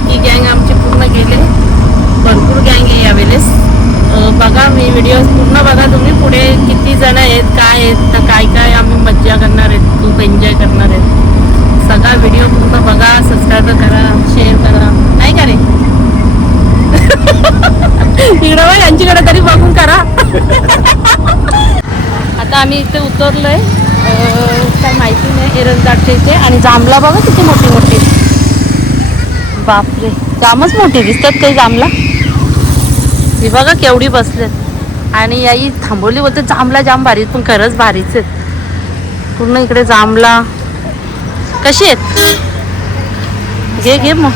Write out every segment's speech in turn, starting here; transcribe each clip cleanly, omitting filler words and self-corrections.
बाकी गँग आमचे पूर्ण गेले, भरपूर गँग आहे यावेळेस. बघा मी व्हिडिओ पूर्ण बघा तुम्ही, पुढे किती जण आहेत, काय आहेत, तर काय काय आम्ही मज्जा करणार आहेत, खूप एन्जॉय करणार आहेत. सगळा व्हिडिओ पूर्ण बघा, सबस्क्राईब करा, शेअर करा, नाही का रे? इकडं बघ, यांच्याकडे तरी बघून करा. आता आम्ही इथे उतरलोय, काय माहिती नाही, एरंजाटच्या इथे. आणि जांभला बघा किती मोठी मोठी, बापरे जामच मोठी दिसतात काही जांभला. ही बघा केवढी बसलेत. आणि याई थांबवली बोलते जांभला जाम भारी, पण खरंच भारीच आहेत पूर्ण इकडे जांभला. कशी आहेत? घे घे मग.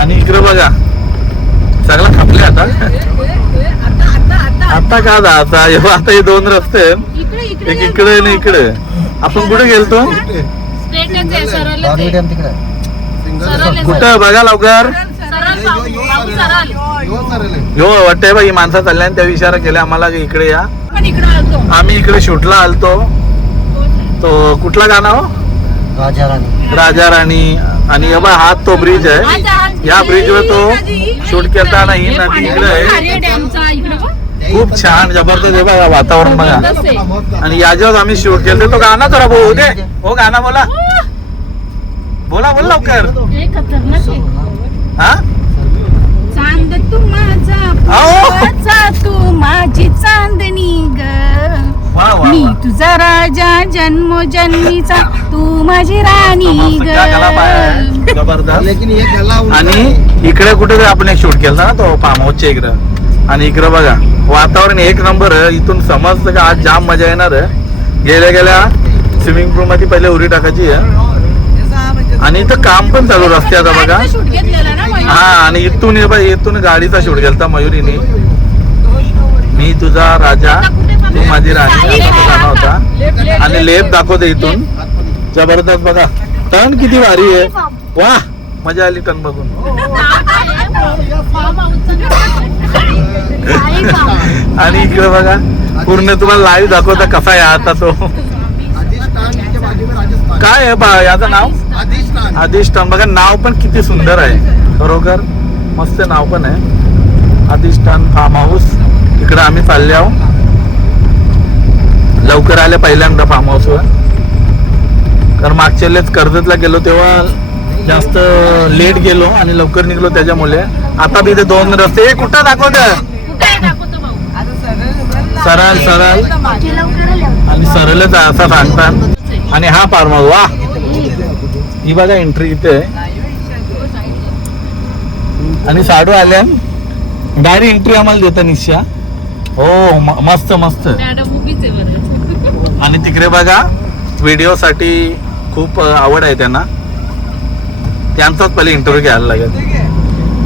आणि इकडे बघा सगळं खपले आता. आता का आता आता हे दोन रस्ते आहेत, एक इकडे आणि इकडे. आपण कुठे गेलतो? कुठं बघा लवकर. हो वाटतंय बघ, ही माणसं चालल्या त्या इशारा केल्या आम्हाला की इकडे या. आम्ही इकडे शूटला आलतो. तो कुठला गाणं हो? राजा राणी. आणि हा तो ब्रिज आहे, या ब्रिज वर तो शूट केला. ही नदी इकडे आहे, खूप छान जबरदस्त आहे बघा वातावरण बघा. आणि याच्यावर आम्ही शूट केलं. तो गाणं थोडा बोलू दे. हो गाणं बोला बोला बोल लवकर. हा चांद तू माझा, तू माझी चांदणी ग, मी तुझा राजा जन्मोजन्मीचा, तू माझी राणी ग. जबरदस्त. आणि इकडे कुठे आपण एक शूट केला ना तो फार्म हाऊसच्या इकडं. आणि इकडं बघा वातावरण एक नंबर आहे. इथून समजतं का आज जाम मजा येणार आहे. गेल्या गेल्या स्विमिंग पूल मध्ये पहिले उडी टाकायची आहे. आणि इथं काम पण चालू रस्त्याचा बघा. हा आणि इथून इथून गाडीचा शूट केला मयुरीने. मी तुझा राजा तू माझी राणी गाणं होता. आणि लेप दाखवते इथून जबरदस्त बघा. टर्न किती भारी आहे, वा मजा आली टर्न बघून. आणि इकडे बघा पूर्ण तुम्हाला लाईव्ह दाखवता कसा आहे आता तो. काय आहे याचं नाव? अधिष्ठान. बघा नाव पण किती सुंदर आहे, बरोबर मस्त नाव पण आहे. अधिष्ठान फार्म हाऊस. इकडे आम्ही चालले आहो. लवकर आले पहिल्यांदा फार्म हाऊस वर, कारण मागच्या वेळेस कर्जतला गेलो तेव्हा जास्त लेट गेलो आणि लवकर निघलो त्याच्यामुळे. आता बी इथे दोन रस्ते. कुठं दाखवत? सरळ सरळ आणि सरळच असा सांगतात. आणि हा फार्म हाऊस वा, ही बघा एंट्री इथे. आणि साडू आल्या डायरेक्ट एंट्री आम्हाला देता निशा. हो मस्त मस्त. आणि तिकडे बघा व्हिडिओ साठी खूप आवड आहे त्यांना, त्यांचाच पहिले इंटरव्ह्यू घ्यायला लागेल.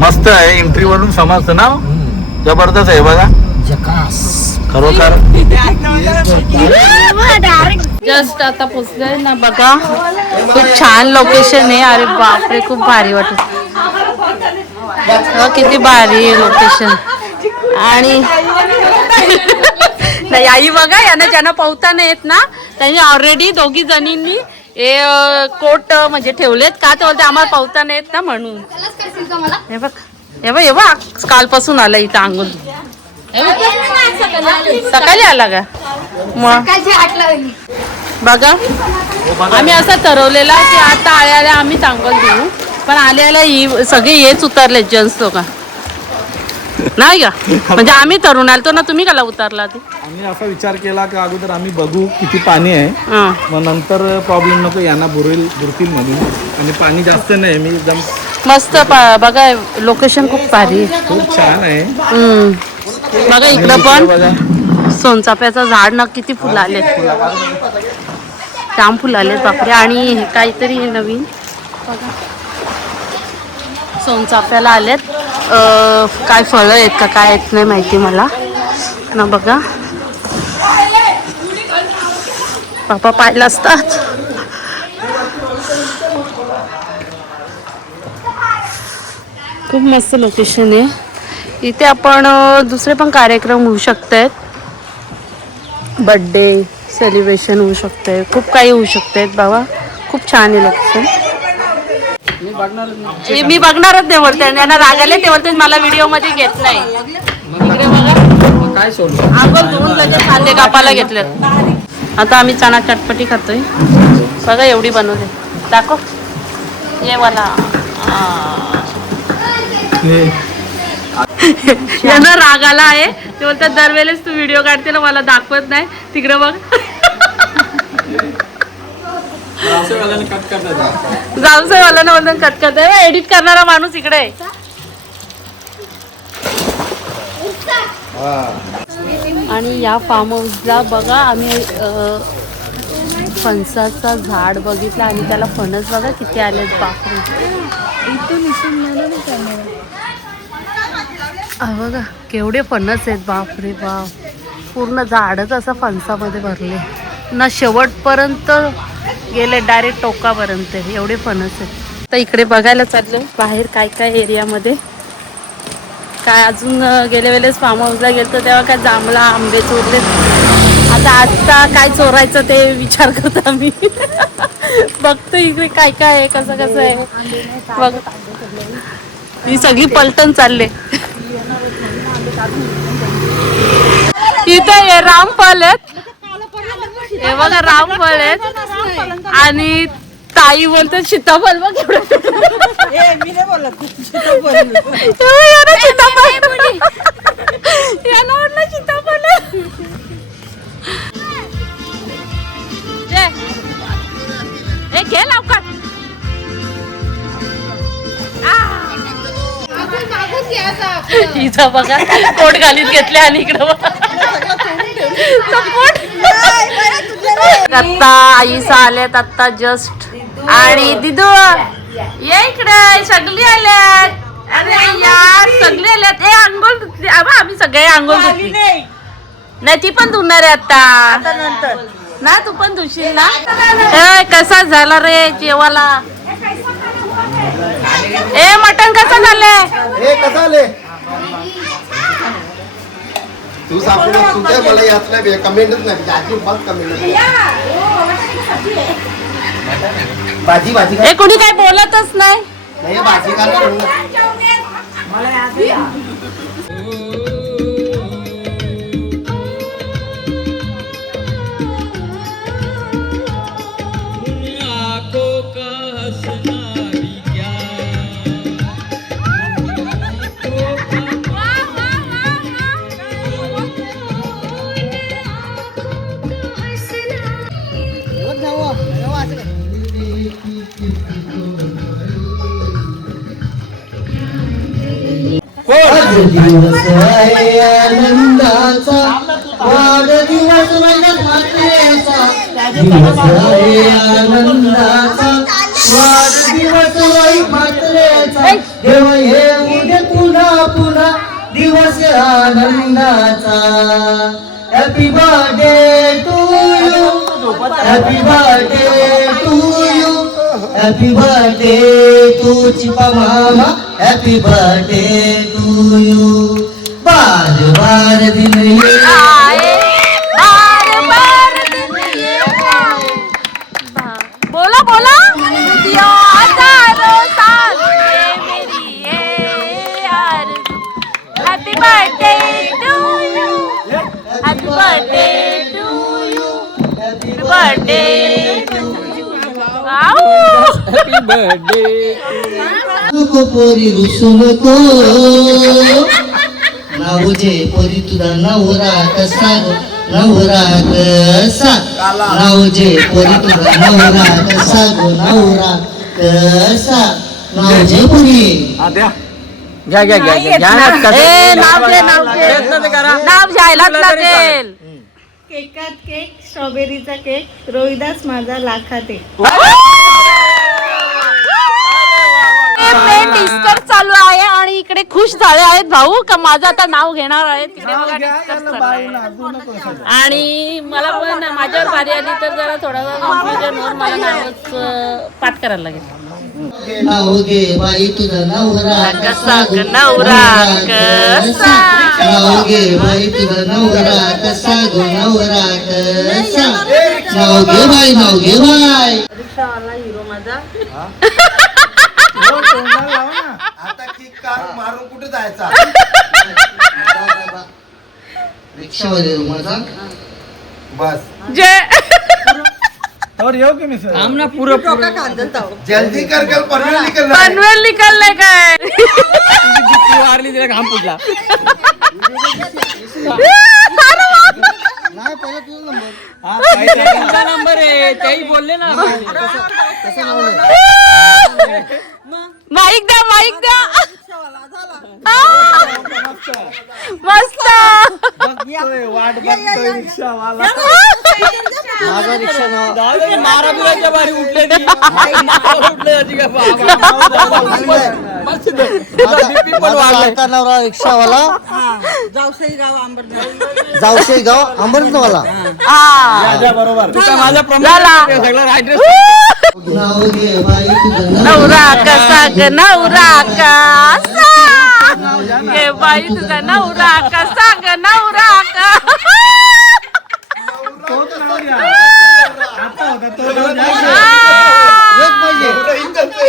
मस्त आहे, एंट्री वरून समजतं ना. जबरदस्त आहे बघा खरोखर. जस्ट आता पोचलोय ना बघा. खूप छान लोकेशन आहे. अरे बापरे खूप भारी वाटत. किती भारी आहे लोकेशन. आणि नाही आई बघा, यांना ज्यांना पोहता नाही येत ना त्यांनी ऑलरेडी दोघी जणींनी हे कोट म्हणजे ठेवलेत का, ते बोलते आम्हाला पोहता नाही येत ना म्हणून. हे बघ हे बघ हे बघ कालपासून आला इथं अंघोळ. सकाळी आला का मग? बघा आम्ही असं ठरवलेला की आता आल्याला आम्ही चांगल घेऊ, पण आल्याला ही सगळे हेच उतरले जेंट्स लोक नाही का. म्हणजे आम्ही तरुण आलतो ना, तुम्ही कला उतरला? ते आम्ही असा विचार केला की अगोदर आम्ही बघू किती पाणी आहे, मग नंतर प्रॉब्लेम नको यांना बुरतील म्हणून. आणि पाणी जास्त नाही. मी एकदम मस्त बघा लोकेशन खूप भारी, खूप छान आहे. बघा इकडं पण सोनचाफ्याचं झाड ना, किती फुलं आलेत, जाम फुलं आलेत बापरे. आणि काहीतरी नवीन बघा सोनचाफ्याला आलेत. काय फळं आहेत का काय आहेत नाही माहिती मला ना. बघा पापा पाहिलं असतात. खूप मस्त लोकेशन आहे इथे. आपण दुसरे पण कार्यक्रम होऊ शकतात, बर्थडे सेलिब्रेशन होऊ शकते, खूप काही होऊ शकते बाबा. खूप छान आहे लोकेशन. मी बघणारच नाही बोलते आणि यांना राग आले ते बोलते मला व्हिडिओ मध्ये घेत नाही. इकडे बघा काय सोडलं आंघोळ धुवून लगेच कांदे कापायला घेतलेत. आता आम्ही चणा चटपटी खातोय. बघा एवढी बनवली. दाखव ये मला यांना राग आला आहे. ते बोलतात दरवेळेस तू व्हिडिओ काढते ना मला दाखवत नाही. तिकडे बघ जाऊसाहेबाला बोलतात कट करत आहे. एडिट करणारा माणूस इकडे आहे. आणि या फार्म हाऊसला बघा आम्ही फणसाचा झाड बघितलं आणि त्याला फणस बघा किती आलेत. बापरे बघा केवढे फणस आहेत. बापरे बाप पूर्ण झाडच असं फणसामध्ये भरले ना. शेवटपर्यंत गेले डायरेक्ट टोकापर्यंत एवढे फणस आहेत. तर इकडे बघायला चाललोय बाहेर काय काय एरियामध्ये काय अजून गेल्या वेळेस फार्म हाऊसला गेलो तेव्हा काय जांभळा आंबे चोरले. आता काय चोरायचं ते विचार करतो आम्ही. बघतो इकडे काय काय आहे कसं कसं आहे बघ. ही सगळी पलटण चालले. इथे हे रामफळ आहेत. हे बघा रामफळ आहेत आणि ताई बोलतात सीताफळ बघ घे लवकर. हिचा बघा पोट घालीत घेतले आणि इकडं आत्ता आईसा आल्यात आत्ता जस्ट. आणि दिदू ये इकडे सगळी आल्यात. अरे यार सगळे आल्यात. ए अंघोळ धुतली आम्ही सगळे अंघोळ धुतली नाही. ती पण धुणार आहे आता ना. तू पण धुशील ना. कसा झाला रे जेवाला. ए मटण कसं झालंय. तू सापडलं तुझ्या मला यातला कमेंटच नाही. जाती बघ कमेंट भाजी भाजी ए कोणी काय बोलतच नाही. नाही भाजी का दिवस आहे आनंदाचा वाढदिवस माझ्या मातेचा. दिवस आहे आनंदाचा वाढदिवस वाई मात्रेचा. देव येऊ दे पुन्हा पुन्हा दिवस आनंदाचा. Happy birthday to you. Happy birthday to you. Happy birthday to Chipa मामा. Happy birthday to you. बार बार दिन ये बोला बोला. Happy birthday to you. Happy birthday to you. Happy birthday happy birthday. नको पोरी रुसू नको. नाव जे पोरी तुझा नवरा कसा नवरा कसा. नाव जे पोरी तुझा नवरा कसा गो नवरा कसा. नाव जे पोरी घ्या घ्या घ्या घ्या. नाव घ्यायलाच लागेल. केकात केक स्ट्रॉबेरीचा केक. रोहिदास माझा लाखात आहे. डिस्कस चालू आहे आणि इकडे खुश झाले आहेत भाऊ का माझं आता नाव घेणार आहे. तिकडे बघा डिस्कस चालू आहे. आणि मला पण माझ्यावर बारी आली तर जरा थोडासा कन्फ्युजन होऊन मला नावच पाठ करायला लागेल. नाव घे बाई तुझा नवरा कसा ग नवरा कसा. नाव घे बाई तुझा नवरा कसा गो नवरा कसा. नाव घे बाई नाव घे बाई. रिक्षावाला हिरो माझा. तोंडाला लावा ना. आता किक कार मारून कुठे जायचा? रिक्षावाले माझा बस जय तर येऊ की मी सर जल्दी कर कल पनवेल निकलना है. पनवेल निकललंय काय नाही पहिला तुझा नंबर नंबर आहे तेही बोलले ना कसं नाव आहे माईक द्या माईक द्या मस्त बघतोय, वाट बघतोय रिक्षावाला. माझा रिक्षा नाव महाराष्ट्राच्या बारी उठले ती. उठले त्याची काय माझा लाडका नवरा रिक्षावाला जावसे गाव अंबरनाथवाला बरोबर तुका माझा झाला. सगळं ऍड्रेस नाव घे बाई तुझं नवरा कसा ग नवरा कसा हे बाई तुझा नवरा कसा ग नवरा का तोच नाव घ्या. आता होता तो नाव घ्या. एक पाहिजे एवढंही करते.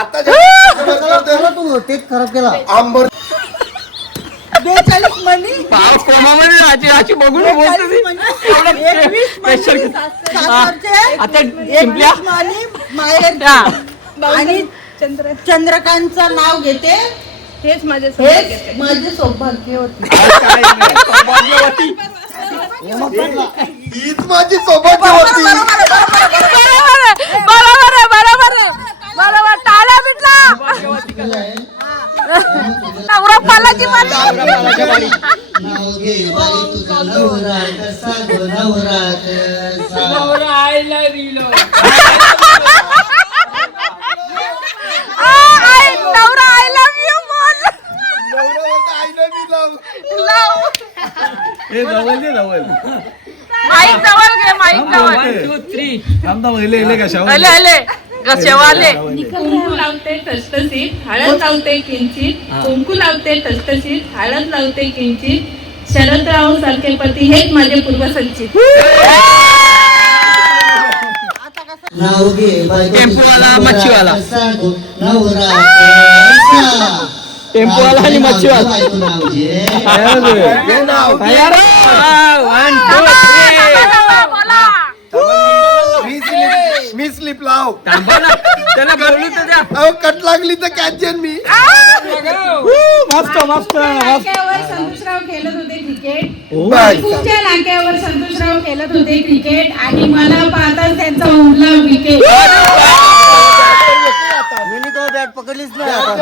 आता चला तू तेच खराब केला आंबर पाव कोमामध्ये राहायची अशी बघून बोलतो ती. एवढं pressure घेत. आता शिंपल्या हा. आणि चंद्रकांतचं नाव घेते हेच माझे सौभाग्य होते सौभाग्यवती. हीच माझी सौभाग्य होती. बरोबर टाळ्या भेटला नवरा पालाची नाव घे बाई तुझा नवरा कसा गो नवरा कसा नवरा आय लव्ह यू बोल नवरा होता, I love you, love. हे जवळ दे जवळ. माईक जवळ घे माईक जवळ थांबता महिले इले कशावर आले कशावाले कुंकू लावते टसटसीत हळद लावते किंचित कुंकू लावते टसटसीत हळद लावते किंचित शरदराव सारखे पती हेच माझे पूर्वसंचित नाव घे बाई टेम्पोवाला, मच्छीवाला. कसा गो नवरा कसा टेम्पोवाला आणि मच्छीवाला. नाव घे हे नाव तयार? 1 2 3 मी स्लिप लाव. थांबा ना त्याला बोलू तर द्या. अहो कट लागली तर कॅचन मी. मस्त मस्त मस्त. नाक्यावर संतोषराव खेळत होते क्रिकेट बाय. तुमच्या नाक्यावर संतोषराव खेळत होते क्रिकेट आणि मला पाहताच त्यांचा उडला विकेट मी तो बॅट पकडलीच नाही आता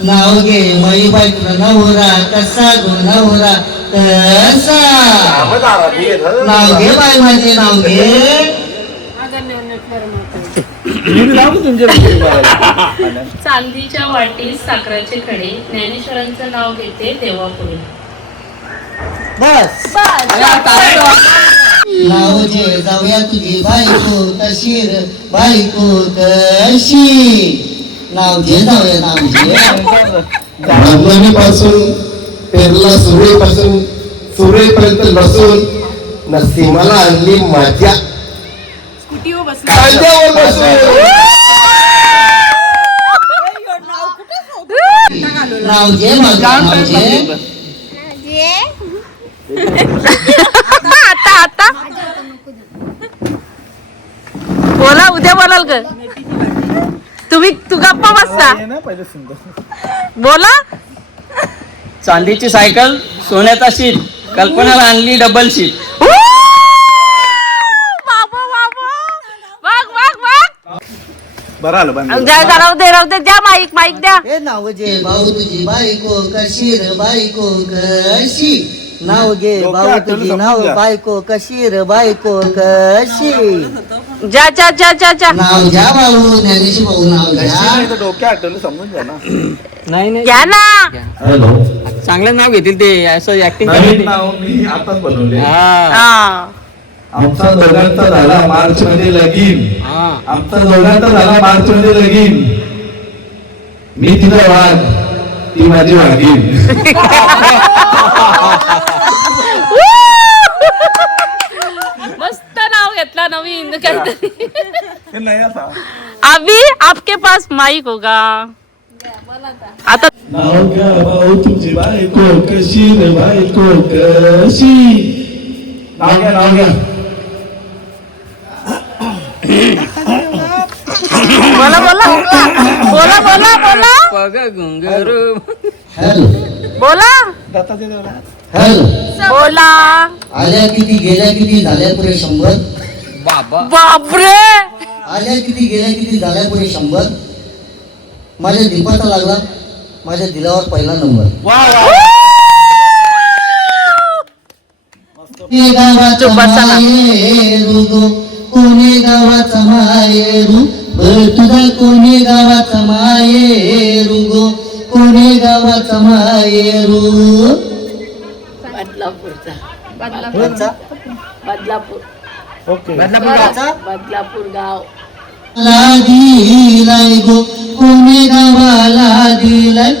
नाव घे माई बाई तुझा नवरा कसा गो नवरा कसा नाव घे बाई माझे नाव घे चांदीच्या वाटीत साखराचे खडे ज्ञानेश्वरांचं नाव घेते देवापुढे बस नाव घे जाऊया तुझी बायको कशी रे बायको कशी नाव घे जाऊया नाव घे पासून पेरला सुरेपर्यंत लसून नसीमाला आणली माझ्या कांद्यावर बसून. नाव घे माझं नाव घे आता बोला उद्या बोलाल ग तू गप्पा बसता हे ना पहिले सुंदर. बोला चांदीची सायकल सोन्याचा शीट कल्पनाला आणली डबल शीट बाबा बघ बरं आलं बंद. राहू दे द्या माईक द्या हे नाव घे भाऊ तुझी बायको कशी रे बायको कशी नाव घे भाऊ तुझी नाव बायको कशी रे बायको कशी जा नाव घ्या भाऊ ज्ञानेश्वर भाऊ नाव घ्या नाही तर डोक्या आठवलं समजून जा ना. नाही घ्या ना हॅलो चांगलं नाव घेतील ते असं ऍक्टिंग नवीन नाव मी आताच बनवले. हा आमचा दोघांचा झाला मार्च मध्ये लगीन. आमचा दोघांचा झाला मार्च मध्ये लगीन. मी तिचा वाघ ती माझी वाघीन. मस्त नाव घेतलं होगा नवीन काहीतरी. हे नाही आता. अभी आपके पास माइक होगा आता. नाव घ्या भाऊ तुमची बायको कशी रे बायको कशी. नाव घ्या. बोला बोला बोला बोला बोला बघा घुंगरू. हॅलो बोला हॅलो. बोला. आल्या किती गेल्या किती झाल्या पुढे 100. बाबा बापरे. आल्या किती गेल्या किती झाल्या पुढे 100. माझ्या दीपाचा लागला माझ्या दिलावर पहिला नंबर. कोणे गावाचा मायेरू गो कोणे गावाचा मायेरू तुझा कोणे गावाचा मायेरू गो कोणे गावाचा मायेरू. बदलापूरचा बदलापूर गाव. दिलाय गो कोणे गावाला दिलाय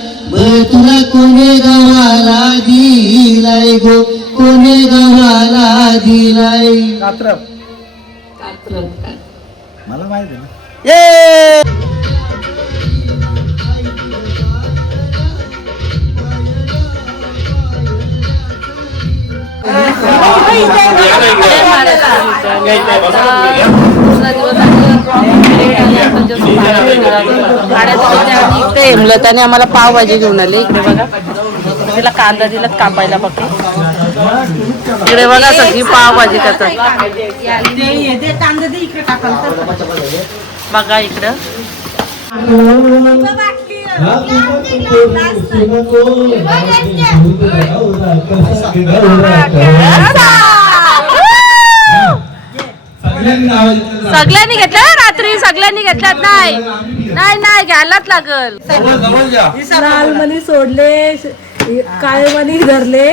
तुला कोणे गावाला दिलाय गो कोणे गावाला दिलाय. मला माहिती ना. हेमलताने आम्हाला पावभाजी घेऊन आले. इकडे बघा तिला कांदा दिला कापायला फक्त. इकडे बघा सगळी पावभाजी करतात. बघा इकडं सगळ्यांनी घेतलं रात्री सगळ्यांनी घेतल्यात. नाही नाही नाही घ्यायलाच लागल. लाल मणी सोडले काळे मणी धरले.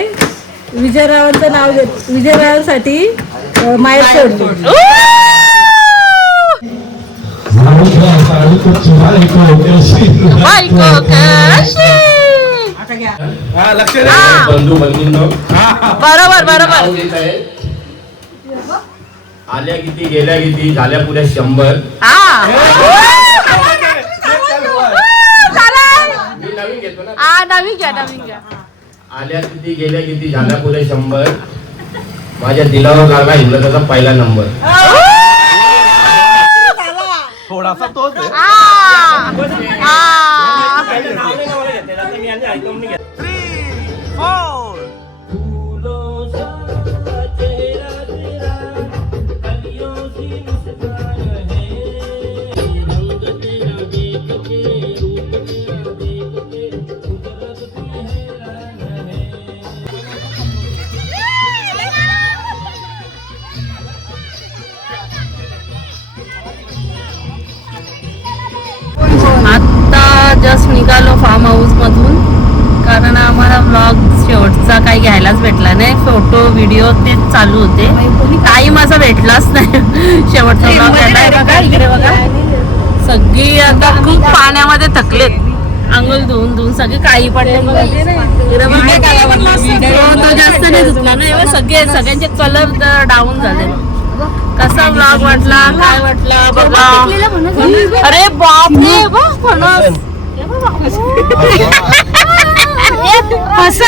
विजयरावांचं नाव घेत विजयरावांसाठी माहेर सोडले. बायको कशी. बंधू बंधूंनो बरोबर बरोबर. आल्या किती गेल्या किती झाल्या पुऱ्या 100. हा मी नवीन घेतो ना. हा नवीन घ्या नवीन घ्या. आल्या किती गेल्या किती झाल्या पुऱ्या 100. माझ्या दिलावर लागला हिंदचा पहिला नंबर. थोडासा तोच आहे. आता जस्ट निघालो फार्म हाऊस मधून कारण आम्हाला व्लॉग शेवटचा काही घ्यायलाच भेटला नाही. फोटो व्हिडिओ तेच चालू होते. टाइम असा भेटलाच नाही शेवटचा व्लॉग घ्यायला. बघा इकडे बघा सगळी आता खूप पाण्यामध्ये थकलेत. अंघोळ धुवून सगळे काही पडले. तो जास्त नाही धुतला ना. सगळ्यांचे कलर डाऊन झाले. कसा व्लॉग वाटला काय वाटला बघा. अरे बापरे फणस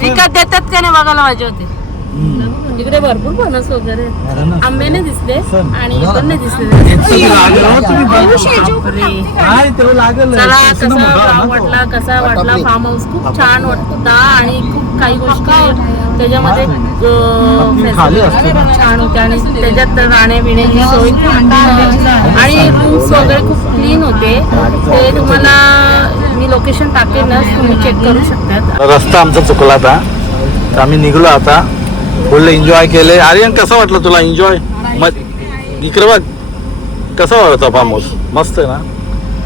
विकत देतात का नाही बघायला पाहिजे होते. इकडे भरपूर फणस वगैरे आंबे नाही दिसले आणि पण नाही दिसले. चला कसा वाटला फार्म हाऊस. खूप छान वाटता आणि खूप काही गोष्टी त्याच्यामध्ये छान होत्या आणि त्याच्यात राहण्या पिण्याची सोय आणि रूम्स वगैरे खूप क्लीन होते. ते तुम्हाला मी लोकेशन टाकेनच तुम्ही चेक करू शकता. रस्ता आमचा चुकला आता तर आम्ही निघलो आता. फुल एन्जॉय केले. आर्यन कसं वाटलं तुला एन्जॉय. इकडे बघ कसं वाटतं फार्म हाऊस. मस्त आहे ना.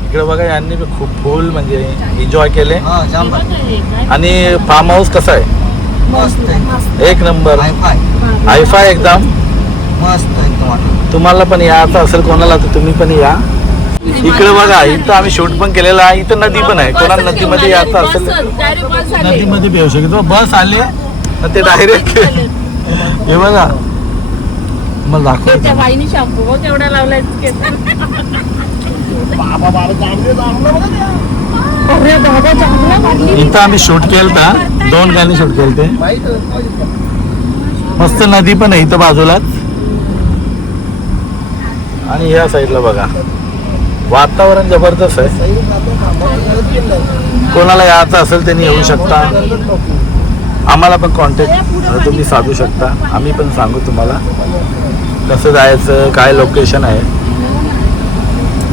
इकडे बघा यांनी खूप फुल म्हणजे एन्जॉय केले. आणि फार्म हाऊस कसं आहे. एक नंबर हायफाय एकदम मस्त. तुम्हाला पण यायचं असेल कोणाला तर तुम्ही पण या. इकडे बघा इथं आम्ही शूट पण केलेला आहे. इथं नदी पण आहे. कोणाला नदीमध्ये यायचं असेल नदीमध्ये भेटू शकतो. बस आले ते डायरेक्ट हे बघा मला त्या दाखव. बाईनी शॅम्पू बघ केवढा लावलाय केसाला. अरे बाबा चांगला वाटली. इथं आम्ही शूट केलता, 2 गाणी शूट केलते. मस्त नदी पण आहे इथं बाजूलाच. आणि या साईडला बघा वातावरण जबरदस्त आहे. कोणाला यायचं असेल त्यांनी येऊ शकता. आम्हाला पण कॉन्टॅक्ट तुम्ही साधू शकता. आम्ही पण सांगू तुम्हाला कसं जायचं, काय लोकेशन आहे.